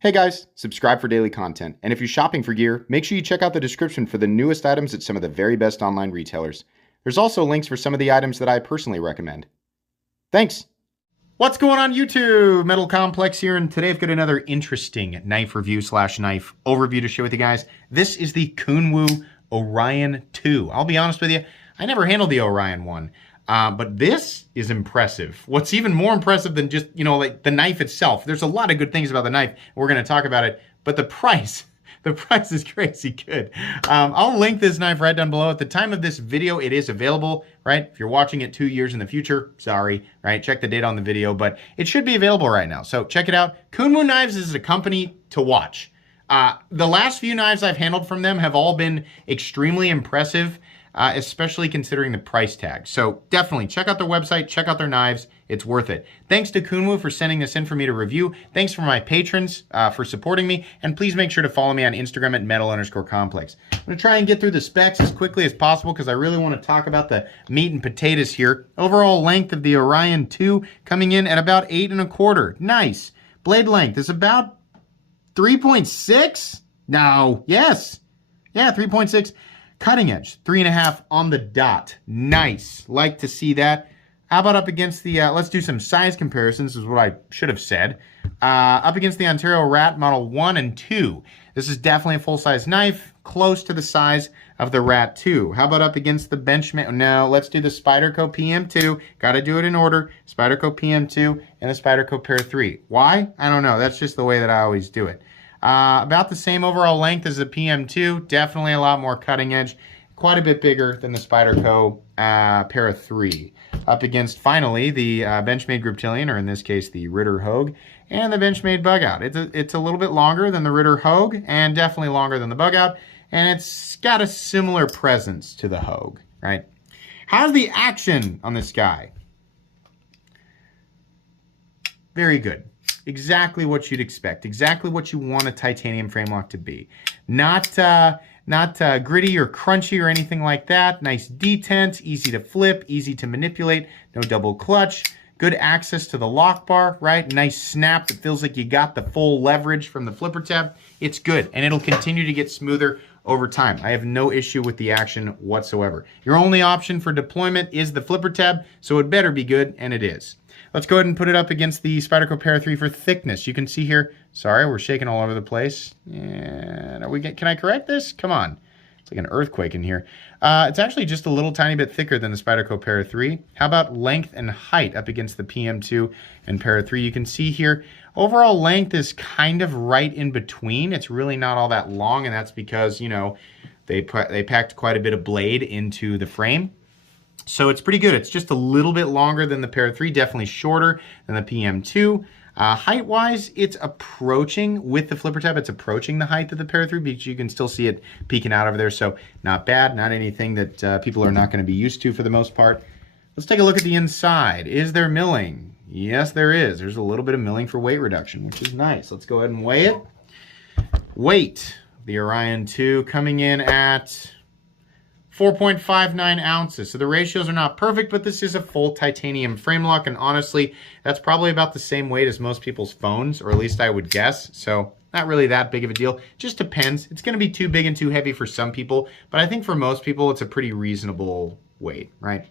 Hey guys, subscribe for daily content, and if you're shopping for gear, make sure you check out the description for the newest items at some of the very best online retailers. There's also links for some of the items that I personally recommend. Thanks! What's going on YouTube? Metal Complex here, and today I've got another interesting knife review / knife overview to share with you guys. This is the Kunwu Orion II. I'll be honest with you, I never handled the Orion one. But this is impressive. What's even more impressive than just, like the knife itself. There's a lot of good things about the knife. We're going to talk about it. But the price is crazy good. I'll link this knife right down below. At the time of this video, it is available, right? If you're watching it 2 years in the future, sorry, right? Check the date on the video, but it should be available right now. So check it out. Kunwu Knives is a company to watch. The last few knives I've handled from them have all been extremely impressive. Especially considering the price tag. So definitely check out their website, check out their knives. It's worth it. Thanks to Kunwu for sending this in for me to review. Thanks for my patrons for supporting me. And please make sure to follow me on Instagram at metal_complex. I'm going to try and get through the specs as quickly as possible because I really want to talk about the meat and potatoes here. Overall length of the Orion II coming in at about 8 1/4. Nice. Blade length is about 3.6? No. Yes. Yeah, 3.6. Cutting edge, 3.5 on the dot. Nice. Like to see that. How about up against the, let's do some size comparisons, is what I should have said. Up against the Ontario Rat Model 1 and 2. This is definitely a full-size knife, close to the size of the Rat 2. How about up against the Benchmade? No, let's do the Spyderco Pm2. Got to do it in order. Spyderco Pm2 and the Spyderco Pair 3. Why? I don't know. That's just the way that I always do it. About the same overall length as the PM2, definitely a lot more cutting edge, quite a bit bigger than the Spyderco Pair 3. Up against, finally, the Benchmade Griptilian, or in this case, the Ritter Hogue, and the Benchmade Bugout. It's a little bit longer than the Ritter Hogue, and definitely longer than the Bugout, and it's got a similar presence to the Hogue, right? How's the action on this guy? Very good. Exactly what you'd expect. Exactly what you want a titanium frame lock to be. Not gritty or crunchy or anything like that. Nice detent, easy to flip, easy to manipulate. No double clutch. Good access to the lock bar, right? Nice snap that feels like you got the full leverage from the flipper tab. It's good, and it'll continue to get smoother over time. I have no issue with the action whatsoever. Your only option for deployment is the flipper tab, so it better be good, and it is. Let's go ahead and put it up against the Spyderco Pair 3 for thickness. You can see here, sorry, we're shaking all over the place. And can I correct this? Come on. It's like an earthquake in here. It's actually just a little tiny bit thicker than the Spyderco Pair 3. How about length and height up against the PM2 and Pair 3? You can see here, overall length is kind of right in between. It's really not all that long, and that's because, they packed quite a bit of blade into the frame. So it's pretty good. It's just a little bit longer than the Pair 3, definitely shorter than the PM2. Height-wise, it's approaching, with the flipper tab, it's approaching the height of the Pair 3, but you can still see it peeking out over there. So not bad, not anything that people are not going to be used to for the most part. Let's take a look at the inside. Is there milling? Yes, there is. There's a little bit of milling for weight reduction, which is nice. Let's go ahead and weigh it. Weight, the Orion II coming in at 4.59 ounces. So the ratios are not perfect, but this is a full titanium frame lock, and honestly, that's probably about the same weight as most people's phones, or at least I would guess. So not really that big of a deal. Just depends. It's going to be too big and too heavy for some people, but I think for most people, it's a pretty reasonable weight, right?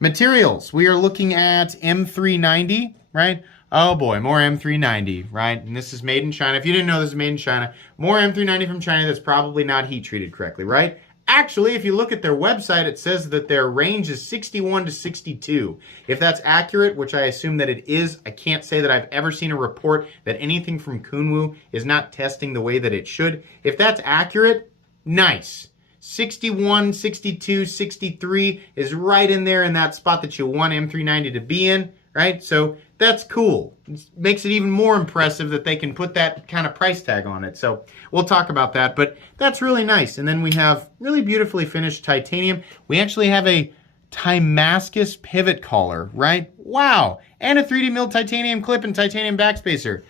Materials. We are looking at M390, right? Oh boy, more M390, right? And this is made in China. If you didn't know this is made in China, more M390 from China that's probably not heat treated correctly, right? Actually, if you look at their website, it says that their range is 61 to 62. If that's accurate, which I assume that it is, I can't say that I've ever seen a report that anything from Kunwu is not testing the way that it should. If that's accurate, nice. 61, 62, 63 is right in there in that spot that you want M390 to be in, right? So that's cool. It makes it even more impressive that they can put that kind of price tag on it. So we'll talk about that, but that's really nice. And then we have really beautifully finished titanium. We actually have a Timascus pivot collar, right? Wow. And a 3D milled titanium clip and titanium backspacer.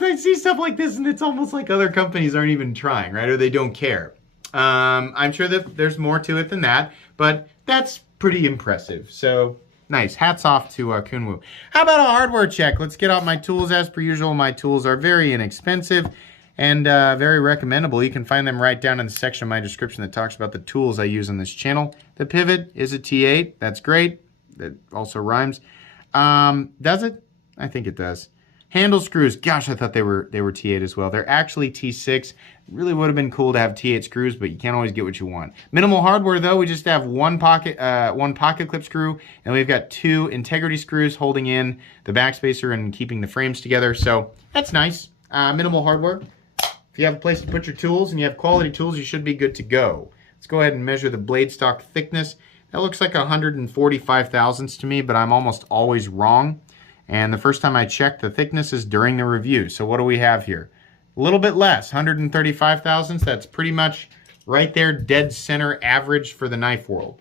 I see stuff like this and it's almost like other companies aren't even trying, right? Or they don't care. I'm sure that there's more to it than that, but that's pretty impressive. So Nice. Hats off to Kunwu. How about a hardware check? Let's get out my tools. As per usual, my tools are very inexpensive and very recommendable. You can find them right down in the section of my description that talks about the tools I use on this channel. The pivot is a T8. That's great. That also rhymes. Does it? I think it does. Handle screws. Gosh, I thought they were T8 as well. They're actually T6. Really would have been cool to have T8 screws, but you can't always get what you want. Minimal hardware though. We just have one pocket clip screw, and we've got 2 integrity screws holding in the backspacer and keeping the frames together. So that's nice. Minimal hardware. If you have a place to put your tools and you have quality tools, you should be good to go. Let's go ahead and measure the blade stock thickness. That looks like 145 thousandths to me, but I'm almost always wrong. And the first time I checked, the thickness is during the review. So what do we have here? A little bit less, 135 thousandths. That's pretty much right there, dead center average for the knife world.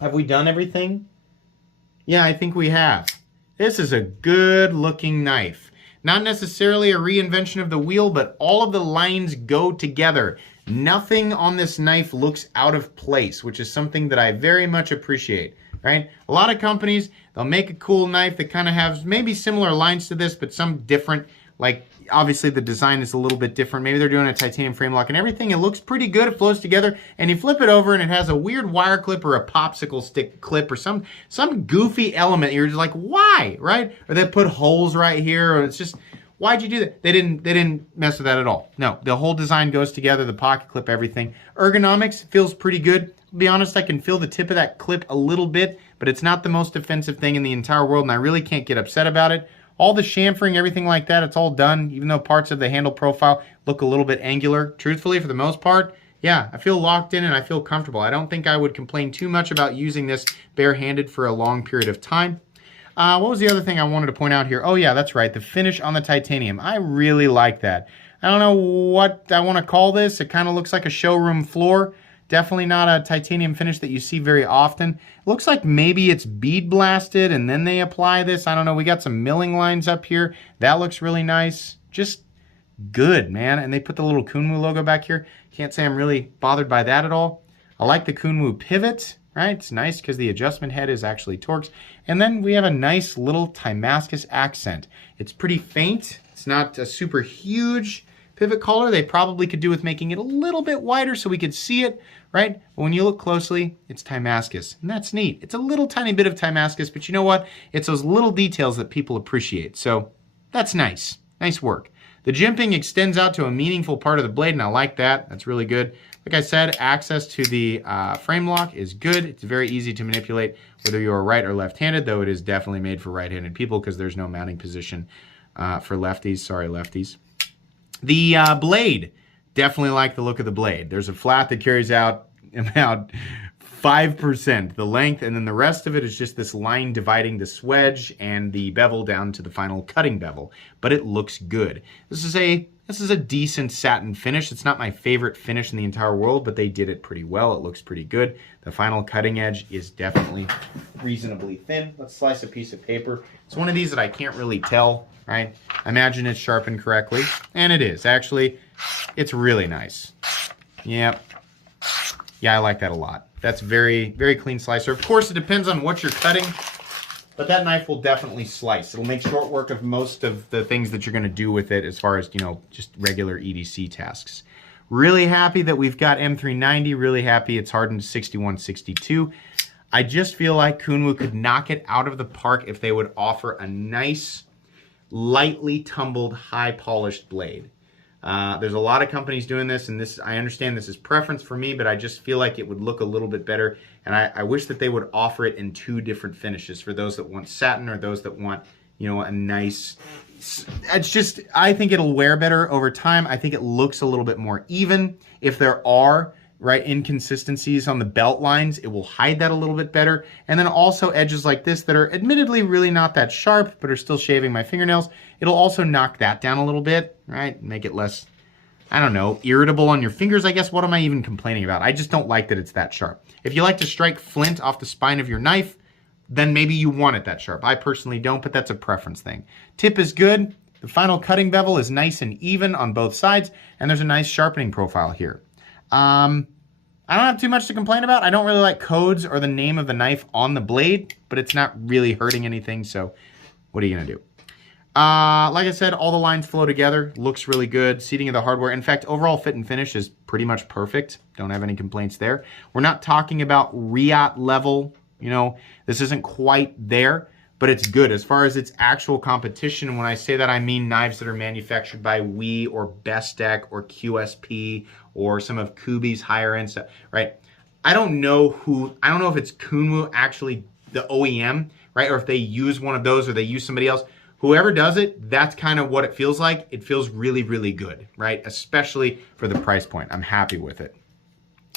Have we done everything? Yeah, I think we have. This is a good looking knife. Not necessarily a reinvention of the wheel, but all of the lines go together. Nothing on this knife looks out of place, which is something that I very much appreciate, right? A lot of companies, they'll make a cool knife that kind of has maybe similar lines to this, but some different, like obviously the design is a little bit different. Maybe they're doing a titanium frame lock and everything. It looks pretty good. It flows together, and you flip it over and it has a weird wire clip or a popsicle stick clip or some goofy element. You're just like, why, right? Or they put holes right here, or it's just, why'd you do that? They didn't mess with that at all. No, the whole design goes together, the pocket clip, everything. Ergonomics feels pretty good. To be honest, I can feel the tip of that clip a little bit, but it's not the most offensive thing in the entire world, and I really can't get upset about it. All the chamfering, everything like that, it's all done, even though parts of the handle profile look a little bit angular. Truthfully, for the most part, yeah, I feel locked in and I feel comfortable. I don't think I would complain too much about using this barehanded for a long period of time. What was the other thing I wanted to point out here? Oh yeah, that's right, the finish on the titanium. I really like that. I don't know what I want to call this. It kind of looks like a showroom floor. Definitely not a titanium finish that you see very often. It looks like maybe it's bead blasted and then they apply this. I don't know. We got some milling lines up here. That looks really nice. Just good, man. And they put the little Kunwu logo back here. Can't say I'm really bothered by that at all. I like the Kunwu pivot, right? It's nice because the adjustment head is actually Torx. And then we have a nice little Damascus accent. It's pretty faint. It's not a super huge pivot collar. They probably could do with making it a little bit wider so we could see it, right? But when you look closely, it's Damascus, and that's neat. It's a little tiny bit of Damascus, but you know what? It's those little details that people appreciate. So that's nice. Nice work. The jimping extends out to a meaningful part of the blade, and I like that. That's really good. Like I said, access to the frame lock is good. It's very easy to manipulate whether you're right or left-handed, though it is definitely made for right-handed people because there's no mounting position for lefties. Sorry, lefties. The blade, definitely like the look of the blade. There's a flat that carries out about 5% the length, and then the rest of it is just this line dividing the swedge and the bevel down to the final cutting bevel. But it looks good. This is a decent satin finish. It's not my favorite finish in the entire world, but they did it pretty well. It looks pretty good. The final cutting edge is definitely reasonably thin. Let's slice a piece of paper. It's one of these that I can't really tell, right? I imagine it's sharpened correctly, and it is. Actually, it's really nice. Yep. Yeah, I like that a lot. That's very, very clean slicer. Of course, it depends on what you're cutting, but that knife will definitely slice. It'll make short work of most of the things that you're going to do with it as far as, you know, just regular EDC tasks. Really happy that we've got M390. Really happy it's hardened to 6162. I just feel like Kunwu could knock it out of the park if they would offer a nice, lightly tumbled, high polished blade. There's a lot of companies doing this, and this, I understand this is preference for me, but I just feel like it would look a little bit better, and I wish that they would offer it in 2 different finishes for those that want satin or those that want, you know, a nice, it's just, I think it'll wear better over time. I think it looks a little bit more even. If there are, right, inconsistencies on the belt lines, it will hide that a little bit better. And then also edges like this that are admittedly really not that sharp, but are still shaving my fingernails. It'll also knock that down a little bit, right? Make it less, I don't know, irritable on your fingers, I guess. What am I even complaining about? I just don't like that it's that sharp. If you like to strike flint off the spine of your knife, then maybe you want it that sharp. I personally don't, but that's a preference thing. Tip is good. The final cutting bevel is nice and even on both sides, and there's a nice sharpening profile here. I I don't have too much to complain about. I don't really like codes or the name of the knife on the blade, but it's not really hurting anything, so what are you going to do? Like I said, all the lines flow together. Looks really good. Seating of the hardware. In fact, overall fit and finish is pretty much perfect. Don't have any complaints there. We're not talking about Riot level. You know, this isn't quite there, but it's good. As far as its actual competition, when I say that, I mean knives that are manufactured by WE or Bestech or QSP or some of Kubi's higher end stuff, right? I don't know if it's Kunwu actually the OEM, right? Or if they use one of those or they use somebody else. Whoever does it, that's kind of what it feels like. It feels really, really good, right? Especially for the price point. I'm happy with it.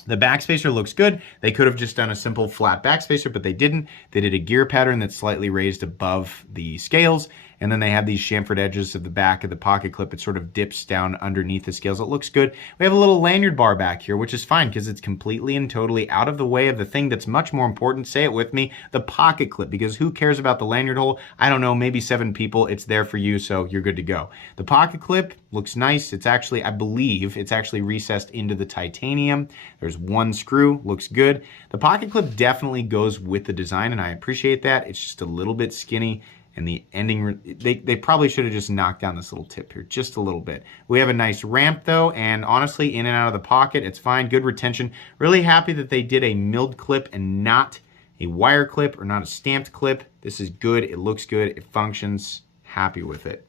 The backspacer looks good. They could have just done a simple flat backspacer, but they didn't. They did a gear pattern that's slightly raised above the scales, and then they have these chamfered edges of the back of the pocket clip. It sort of dips down underneath the scales. It looks good. We have a little lanyard bar back here, which is fine because it's completely and totally out of the way of the thing that's much more important. Say it with me, the pocket clip, because who cares about the lanyard hole? I don't know, maybe 7 people. It's there for you, so you're good to go. The pocket clip looks nice. It's actually, I believe, it's actually recessed into the titanium. There's one screw, looks good. The pocket clip definitely goes with the design, and I appreciate that. It's just a little bit skinny. And the ending, they probably should have just knocked down this little tip here just a little bit. We have a nice ramp though, and honestly, in and out of the pocket, it's fine, good retention. Really happy that they did a milled clip and not a wire clip or not a stamped clip. This is good, it looks good, it functions, happy with it.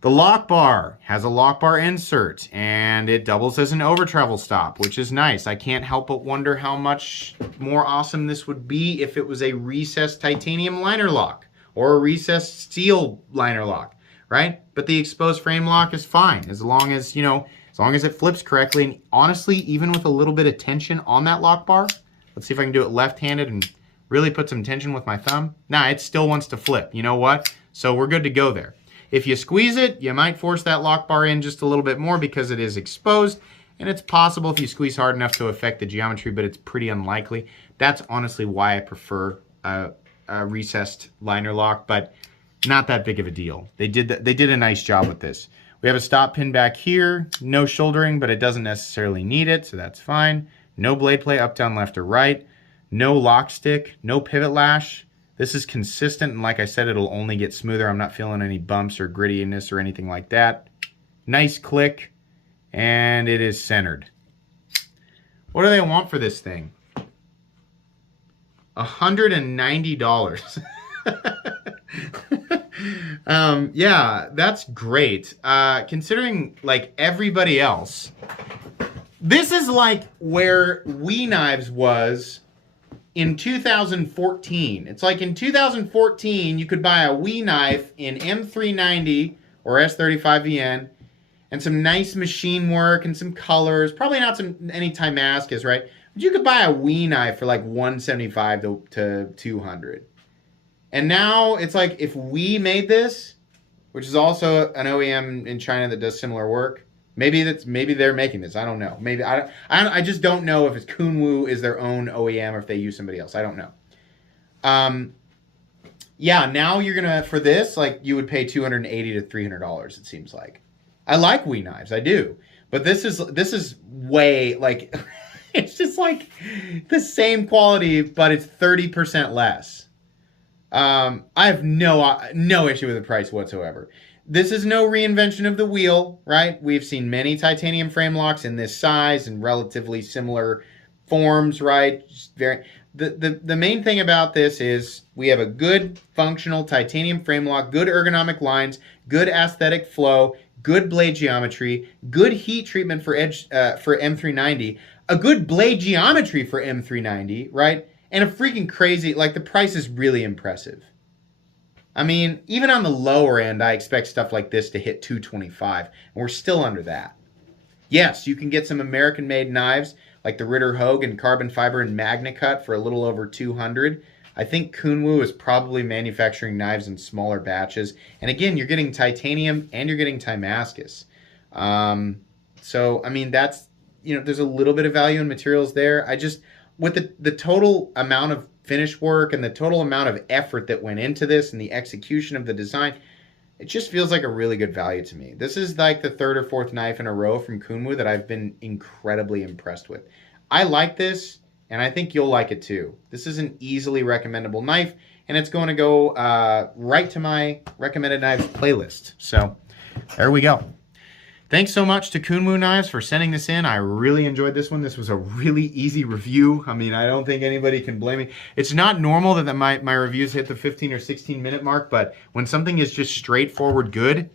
The lock bar has a lock bar insert, and it doubles as an over travel stop, which is nice. I can't help but wonder how much more awesome this would be if it was a recessed titanium liner lock, or a recessed steel liner lock, right? But the exposed frame lock is fine as long as, you know, as long as it flips correctly. And honestly, even with a little bit of tension on that lock bar, let's see if I can do it left-handed and really put some tension with my thumb. Nah, it still wants to flip. You know what? So we're good to go there. If you squeeze it, you might force that lock bar in just a little bit more because it is exposed. And it's possible if you squeeze hard enough to affect the geometry, but it's pretty unlikely. That's honestly why I prefer recessed liner lock, but not that big of a deal. They did a nice job with this. We have a stop pin back here, no shouldering, but it doesn't necessarily need it, so that's fine. No blade play up, down, left, or right. No lock stick, no pivot lash. This is consistent, and like I said, it'll only get smoother. I'm not feeling any bumps or grittiness or anything like that. Nice click, and it is centered. What do they want for this thing? $190. Yeah, that's great. Considering like everybody else, this is like where WE Knives was in 2014. It's like in 2014, you could buy a WE knife in M390 or S35VN and some nice machine work and some colors, probably not any Timascus, right? You could buy a WE knife for like $175 to $200. And now it's like if we made this, which is also an OEM in China that does similar work, maybe they're making this. I don't know. Maybe I just don't know if it's Kunwu is their own OEM or if they use somebody else. I don't know. Yeah, now you're gonna for this like you would pay $280 to $300. It seems like. I like WE knives, I do, but this is way like. It's just like the same quality, but it's 30% less. I have no issue with the price whatsoever. This is no reinvention of the wheel, right? We've seen many titanium frame locks in this size and relatively similar forms, right? Just the main thing about this is we have a good functional titanium frame lock, good ergonomic lines, good aesthetic flow, good blade geometry, good heat treatment for M390, a good blade geometry for M390, right? And a freaking crazy, like the price is really impressive. I mean, even on the lower end, I expect stuff like this to hit $225, and we're still under that. Yes, you can get some American-made knives like the Ritter Hogue carbon fiber and MagnaCut for a little over $200. I think Kunwu is probably manufacturing knives in smaller batches. And again, you're getting titanium and you're getting Timascus. So, I mean, that's, you know, there's a little bit of value in materials there. I just, with the total amount of finish work and the total amount of effort that went into this and the execution of the design, it just feels like a really good value to me. This is like the third or fourth knife in a row from Kunwu that I've been incredibly impressed with. I like this, and I think you'll like it too. This is an easily recommendable knife, and it's going to go right to my recommended knives playlist. So there we go. Thanks so much to Kunwu Knives for sending this in. I really enjoyed this one. This was a really easy review. I mean, I don't think anybody can blame me. It's not normal that my reviews hit the 15 or 16 minute mark, but when something is just straightforward good,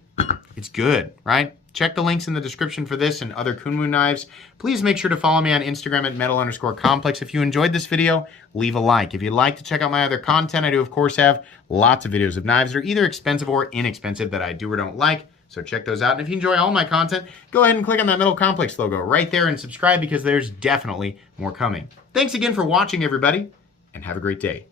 it's good, right? Check the links in the description for this and other Kunwu knives. Please make sure to follow me on Instagram at metal_complex. If you enjoyed this video, leave a like. If you'd like to check out my other content, I do, of course, have lots of videos of knives that are either expensive or inexpensive that I do or don't like. So check those out. And if you enjoy all my content, go ahead and click on that Metal Complex logo right there and subscribe because there's definitely more coming. Thanks again for watching, everybody, and have a great day.